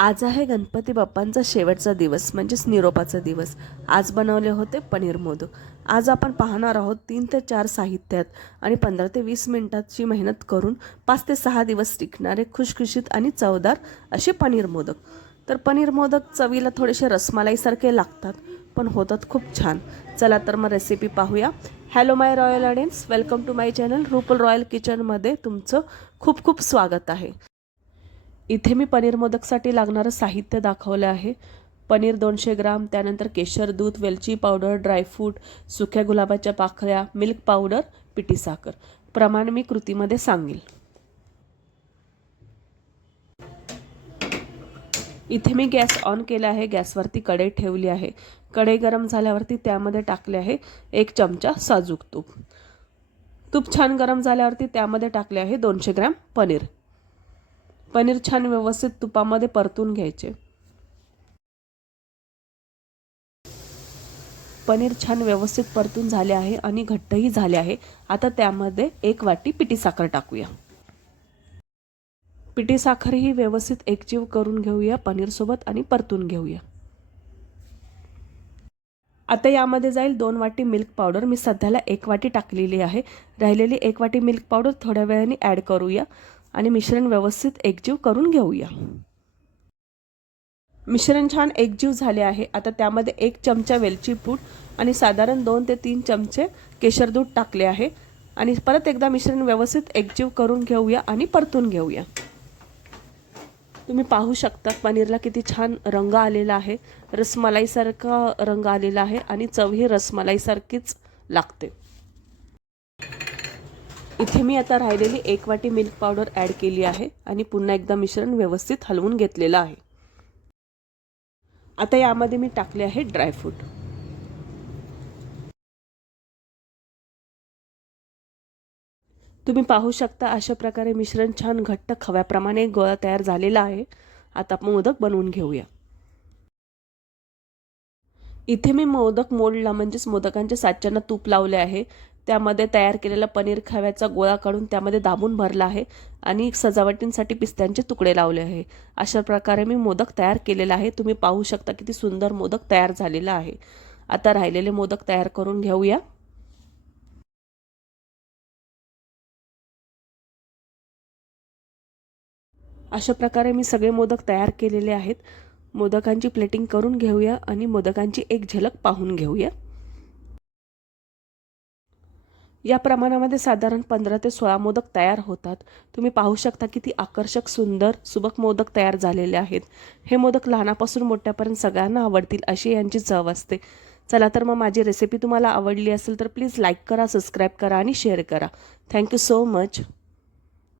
आज आहे गणपती बाप्पांचा शेवटचा दिवस म्हणजेच निरोपाचा दिवस. आज बनवले होते पनीर मोदक. आज आपण पाहणार आहोत तीन ते चार साहित्यात आणि पंधरा ते वीस मिनिटाची मेहनत करून पाच ते सहा दिवस टिकणारे खुशखुशीत आणि चवदार असे पनीर मोदक. तर पनीर मोदक चवीला थोडेसे रसमलाईसारखे लागतात पण होतात खूप छान. चला तर मग रेसिपी पाहूया. Hello my royal audience welcome to my channel Rupal royal किचनमध्ये तुमचं खूप खूप स्वागत आहे. इथे मी पनीर मोदकसाठी लागणारं साहित्य दाखवलं आहे. पनीर दोनशे ग्राम त्यानंतर केशर दूध वेलची पावडर ड्रायफ्रूट सुक्या गुलाबाच्या पाखळ्या मिल्क पावडर पिठी साखर. प्रमाण मी कृतीमध्ये सांगेल. इथे मी गॅस ऑन केला आहे. गॅसवरती कढई ठेवली आहे. कढई गरम झाल्यावरती त्यामध्ये टाकले आहे एक चमचा साजूक तूप. तूप छान गरम झाल्यावरती त्यामध्ये टाकले आहे दोनशे ग्रॅम पनीर. पनीर छान व्यवस्थित तुपामध्ये परतून घ्यायचे. पनीर छान व्यवस्थित परतून झाले आहे आणि घट्टही झाले आहे. आता त्यामध्ये एक वाटी पिठी साखर टाकूया. पिठी साखर ही व्यवस्थित एकजीव करून घेऊया पनीरसोबत आणि परतून घेऊया. आता यामध्ये जाईल दोन वाटी मिल्क पावडर. मी सध्याला एक वाटी टाकलेली आहे. राहिलेली एक वाटी मिल्क पावडर थोड्या वेळाने ॲड करूया. आणि मिश्रण व्यवस्थित एकजीव करून घेऊया. मिश्रण छान एकजीव झाले आहे. आता त्यामध्ये एक चमचा वेलची पूड आणि साधारण दोन ते तीन चमचे केशर दूध टाकले आहे. आणि परत एकदा मिश्रण व्यवस्थित एकजीव करून घेऊया आणि परतून घेऊया. तुम्ही पाहू शकता पनीरला किती छान रंग आलेला आहे. रसमलाईसारखा रंग आलेला आहे आणि चवही रसमलाईसारखीच लागते. इथे मी आता राहिलेली एक वाटी मिल्क पावडर ॲड केली आहे आणि पुन्हा एकदा मिश्रण व्यवस्थित हलवून घेतलेलं आहे. आता यामध्ये मी टाकले आहे ड्रायफ्रूट तुम्ही पाहू शकता अशा प्रकारे मिश्रण छान घट्ट खव्याप्रमाणे गोळा तयार झालेला आहे. आता आपण मोदक बनवून घेऊया. इथे मी मोदक मोडला म्हणजेच मोदकांच्या साच्यानं तूप लावले आहे. त्यामध्ये तयार केलेला पनीर खव्याचा गोळा काढून त्यामध्ये दाबून भरला आहे आणि सजावटींसाठी पिस्त्यांचे तुकडे लावले आहे. अशा प्रकारे मी मोदक तयार केलेला आहे. तुम्ही पाहू शकता किती सुंदर मोदक तयार झालेला आहे. आता राहिलेले मोदक तयार करून घेऊया. अशा प्रकारे मी सगळे मोदक तयार केलेले आहेत. मोदकांची प्लेटिंग करून घेऊया आणि मोदकांची एक झलक पाहून घेऊया. या प्रमाणामध्ये साधारण पंधरा ते सोळा मोदक तयार होतात. तुम्ही पाहू शकता किती आकर्षक सुंदर सुबक मोदक तयार झालेले आहेत. हे मोदक लहानापासून मोठ्यापर्यंत सगळ्यांना आवडतील अशी यांची चव असते. चला तर मग माझी रेसिपी तुम्हाला आवडली असेल तर प्लीज लाईक करा सबस्क्राईब करा आणि शेअर करा. Thank you so much